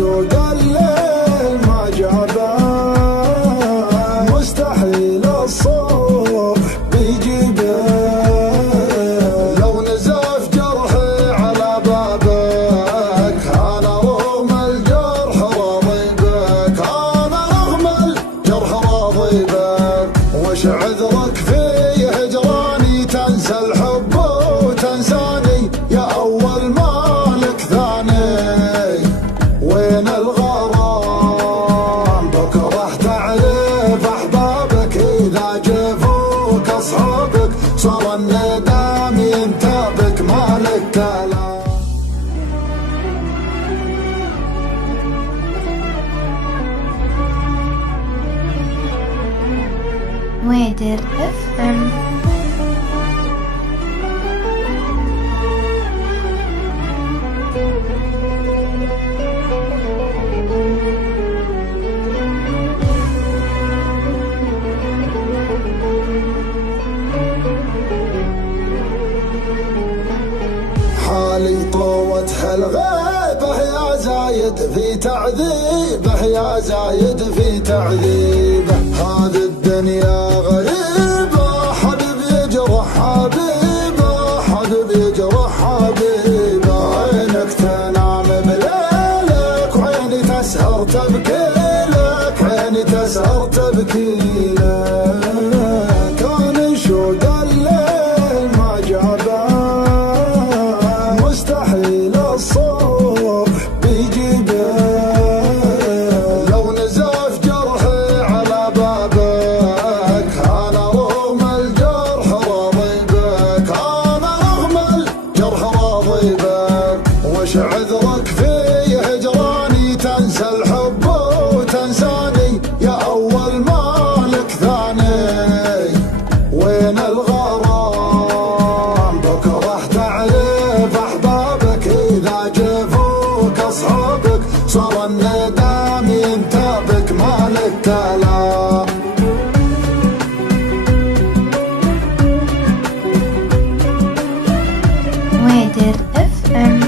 شوق الليل ما جابه، مستحيل الصبح بيجيبه. لو نزف جرحي على بابك انا رغم الجرح راضي بك، انا رغم الجرح راضي بك. وش عذرك في هجراني تنسى الحب وتنساني يا اول مالك ثاني؟ وين الغرام بكره تعرف احبابك اذا جفوك اصحابك، صار الندم ينتابك مالك كلام. ويدر FM. حالي طوتها الغيبة يا زايد في تعذيبه، يا زايد في تعذيبه. هذه الدنيا غريبة، حبيب يجرح حبيبه، حبيب يجرح حبيبه. عينك تنام بليلك وعيني تسهر تبكي لك، عيني تسهر تبكي لك. كان شوق الليل ما جابه، مستحيل الصبح بيجيبه. لو نزف جرحي على بابك انا رغم الجرح راضي بك، انا رغم الجرح راضي بك. وش عذرك في هجراني تنسى الحب وتنساني يا اول مالك ثاني؟ وين الغرام بكره تعرف احبابك اذا جفوك اصحابك، صار الندم ينتابك مالك كلام. ويدر FM.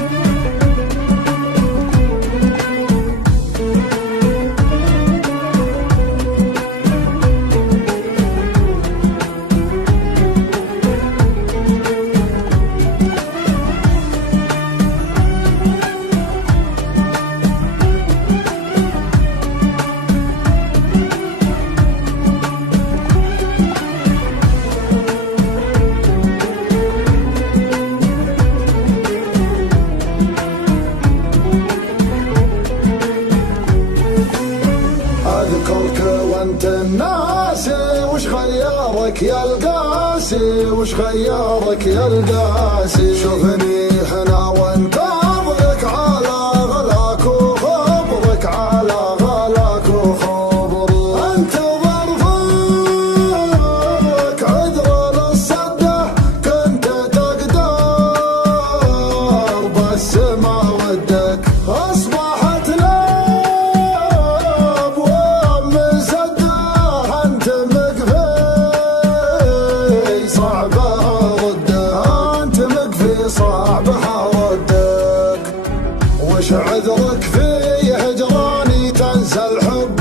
اذكرك وانت الناسي، وش غيرك يا القاسي، وش غيرك يا القاسي. شوفني هنا وانتظرك على غلاك وخبرك، على غلاك وخبرك. انتظر فيك عذر للصده كنت تقدر، بس ما ودك اصبحت صعب حردك. وش عذرك في هجراني تنسى الحب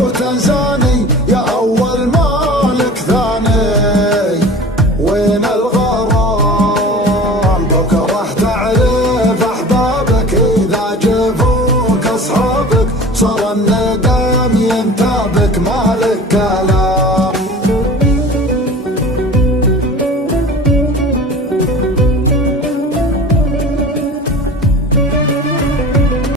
وتنساني يا اول مالك ثاني؟ وين الغرام بكره تعرف احبابك اذا جفوك اصحابك، صار